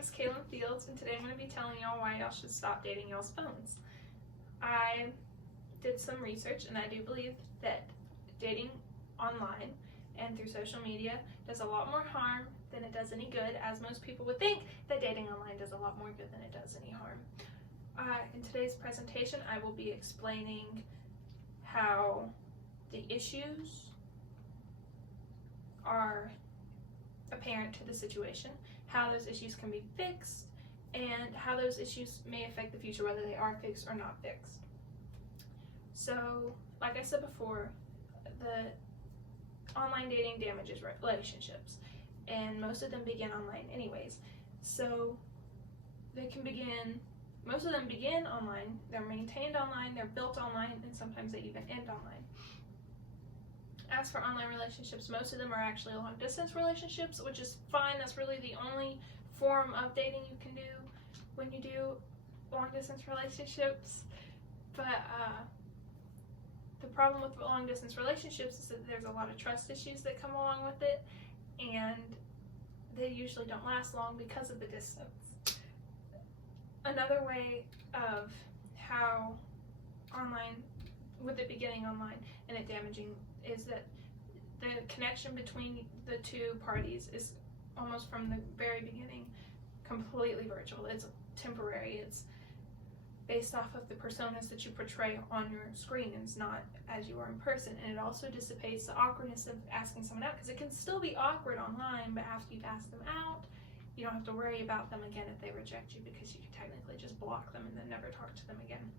is Kaylin Fields, and today I'm going to be telling y'all why y'all should stop dating y'all's phones. I did some research, and I do believe that dating online and through social media does a lot more harm than it does any good, as most people would think that dating online does a lot more good than it does any harm. In today's presentation, I will be explaining how the issues are apparent to the situation, how those issues can be fixed, and how those issues may affect the future, whether they are fixed or not fixed. So, like I said before, the online dating damages relationships, and most of them begin online anyways. So most of them begin online, they're maintained online, they're built online, and sometimes they even end online. As for online relationships, most of them are actually long distance relationships, which is fine. That's really the only form of dating you can do when you do long distance relationships. But the problem with long distance relationships is that there's a lot of trust issues that come along with it, and they usually don't last long because of the distance. Another way of how with it beginning online and it damaging, is that the connection between the two parties is almost from the very beginning completely virtual. It's temporary. It's based off of the personas that you portray on your screen. It's not as you are in person, and it also dissipates the awkwardness of asking someone out, because it can still be awkward online, but after you've asked them out, you don't have to worry about them again if they reject you, because you can technically just block them and then never talk to them again.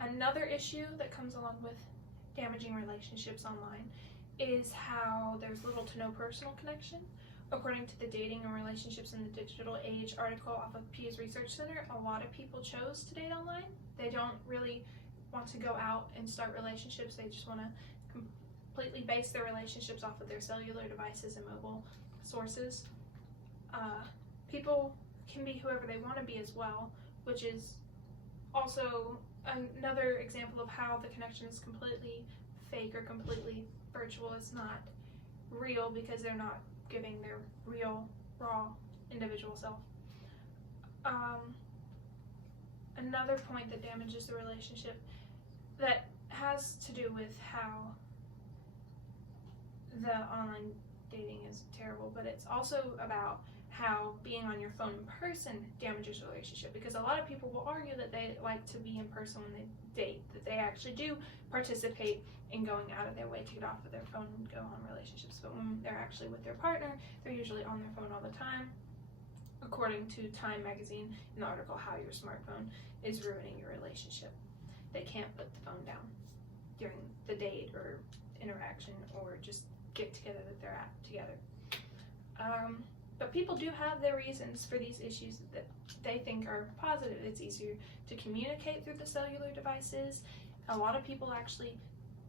Another issue that comes along with damaging relationships online is how there's little to no personal connection. According to the Dating and Relationships in the Digital Age article off of Pew's Research Center, a lot of people chose to date online. They don't really want to go out and start relationships. They just want to completely base their relationships off of their cellular devices and mobile sources. People can be whoever they want to be as well, which is also another example of how the connection is completely fake or completely virtual. It's not real because they're not giving their real, raw, individual self. Another point that damages the relationship that has to do with how the online dating is terrible, but it's also about how being on your phone in person damages a relationship, because a lot of people will argue that they like to be in person when they date, that they actually do participate in going out of their way to get off of their phone and go on relationships, but when they're actually with their partner, they're usually on their phone all the time. According to Time magazine, in the article How Your Smartphone is Ruining Your Relationship, they can't put the phone down during the date or interaction or just get together that they're at together. But people do have their reasons for these issues that they think are positive. It's easier to communicate through the cellular devices. A lot of people actually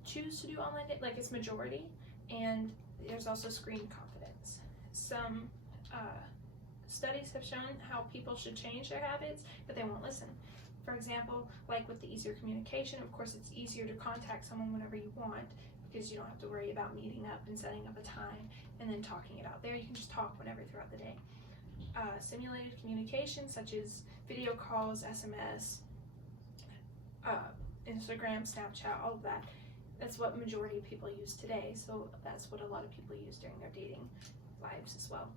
choose to do online dating, like it's majority, and there's also screen confidence. Some studies have shown how people should change their habits, but they won't listen. For example, like with the easier communication, of course it's easier to contact someone whenever you want, because you don't have to worry about meeting up and setting up a time and then talking it out there. You can just talk whenever throughout the day. Simulated communication, such as video calls, SMS, Instagram, Snapchat, all of that. That's what majority of people use today, so that's what a lot of people use during their dating lives as well.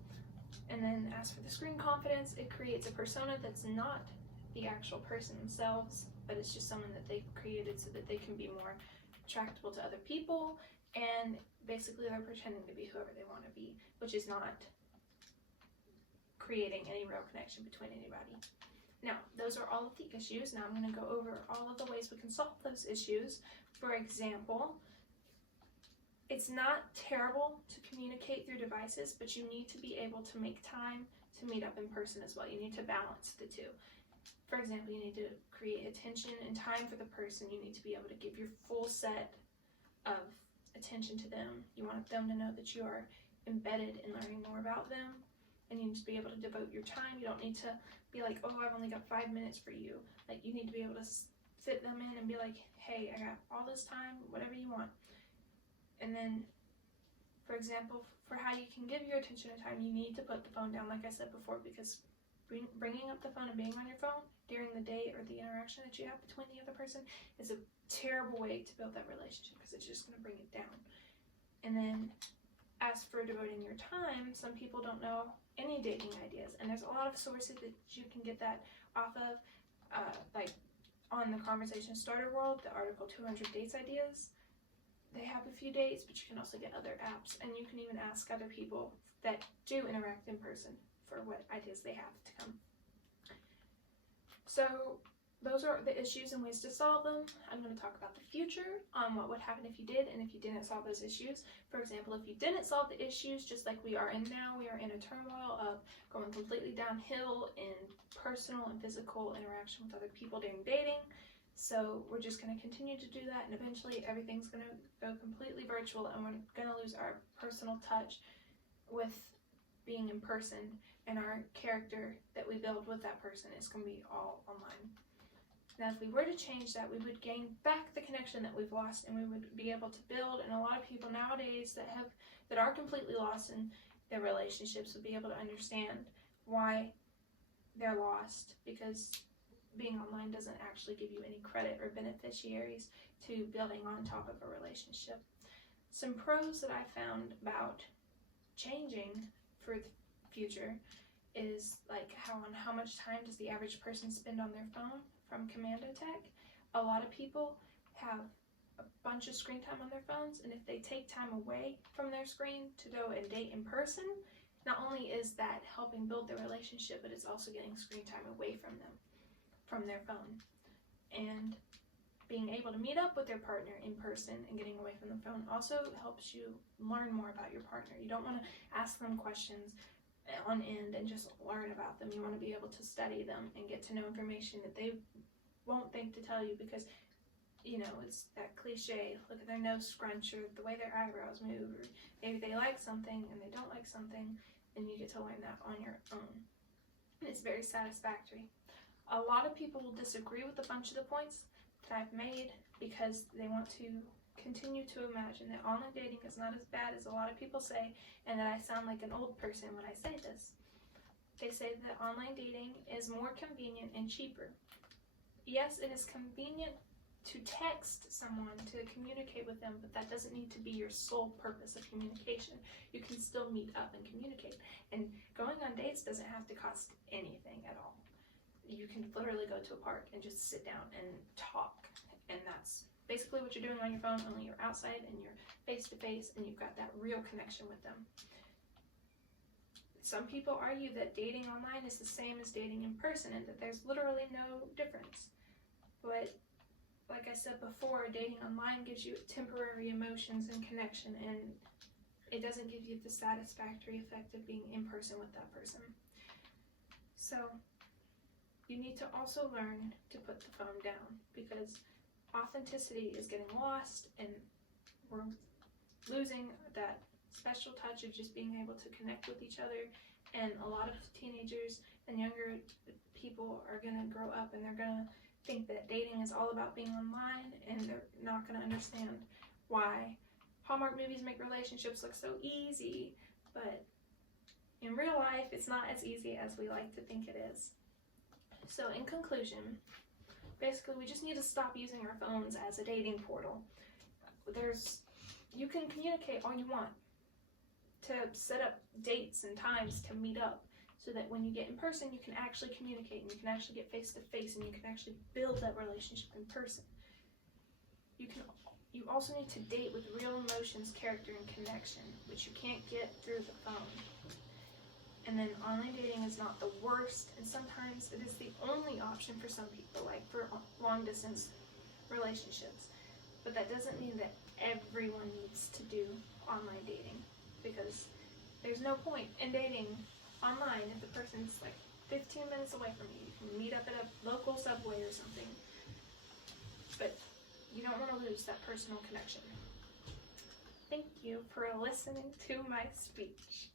And then as for the screen confidence, it creates a persona that's not the actual person themselves, but it's just someone that they've created so that they can be more attractable to other people, and basically they're pretending to be whoever they want to be, which is not creating any real connection between anybody. Now, those are all of the issues. Now I'm going to go over all of the ways we can solve those issues. For example, it's not terrible to communicate through devices, but you need to be able to make time to meet up in person as well. You need to balance the two. For example, you need to create attention and time for the person. You need to be able to give your full set of attention to them. You want them to know that you are embedded in learning more about them, and you need to be able to devote your time. You don't need to be like, oh, I've only got 5 minutes for you. Like, you need to be able to fit them in and be like, hey, I got all this time, whatever you want. And then, for example, for how you can give your attention and time, you need to put the phone down, like I said before, because bringing up the phone and being on your phone during the day or the interaction that you have between the other person is a terrible way to build that relationship, because it's just going to bring it down. And then as for devoting your time, some people don't know any dating ideas, and there's a lot of sources that you can get that off of, like on the Conversation Starter World, the article 200 Dates Ideas. They have a few dates, but you can also get other apps, and you can even ask other people that do interact in person for what ideas they have to come. So those are the issues and ways to solve them. I'm going to talk about the future, what would happen if you did and if you didn't solve those issues. For example, if you didn't solve the issues, just like we are in now, we are in a turmoil of going completely downhill in personal and physical interaction with other people during dating. So we're just going to continue to do that, and eventually everything's going to go completely virtual, and we're going to lose our personal touch with being in person, and our character that we build with that person is going to be all online. Now, if we were to change that, we would gain back the connection that we've lost, and we would be able to build. And a lot of people nowadays that are completely lost in their relationships would be able to understand why they're lost, because being online doesn't actually give you any credit or beneficiaries to building on top of a relationship. Some pros that I found about changing for the future is like how much time does the average person spend on their phone from Commando Tech. A lot of people have a bunch of screen time on their phones, and if they take time away from their screen to go and date in person, not only is that helping build their relationship, but it's also getting screen time away from them, from their phone. And being able to meet up with their partner in person and getting away from the phone also helps you learn more about your partner. You don't want to ask them questions on end and just learn about them. You want to be able to study them and get to know information that they won't think to tell you, because it's that cliche, look at their nose scrunch or the way their eyebrows move, or maybe they like something and they don't like something, and you get to learn that on your own. And it's very satisfactory. A lot of people will disagree with a bunch of the points that I've made because they want to continue to imagine that online dating is not as bad as a lot of people say, and that I sound like an old person when I say this. They say that online dating is more convenient and cheaper. Yes, it is convenient to text someone, to communicate with them, but that doesn't need to be your sole purpose of communication. You can still meet up and communicate. And going on dates doesn't have to cost anything at all. You can literally go to a park and just sit down and talk, and that's basically what you're doing on your phone, only you're outside and you're face to face and you've got that real connection with them. Some people argue that dating online is the same as dating in person and that there's literally no difference. But like I said before, dating online gives you temporary emotions and connection, and it doesn't give you the satisfactory effect of being in person with that person. So you need to also learn to put the phone down, because authenticity is getting lost, and we're losing that special touch of just being able to connect with each other. And a lot of teenagers and younger people are going to grow up and they're going to think that dating is all about being online, and they're not going to understand why Hallmark movies make relationships look so easy, but in real life it's not as easy as we like to think it is. So in conclusion, basically we just need to stop using our phones as a dating portal. You can communicate all you want, to set up dates and times to meet up, so that when you get in person you can actually communicate and you can actually get face to face and you can actually build that relationship in person. You also need to date with real emotions, character, and connection, which you can't get through the phone. And then online dating is not the worst, and sometimes it is the only option for some people, like for long distance relationships. But that doesn't mean that everyone needs to do online dating, because there's no point in dating online if the person's like 15 minutes away from you. You can meet up at a local Subway or something, but you don't want to lose that personal connection. Thank you for listening to my speech.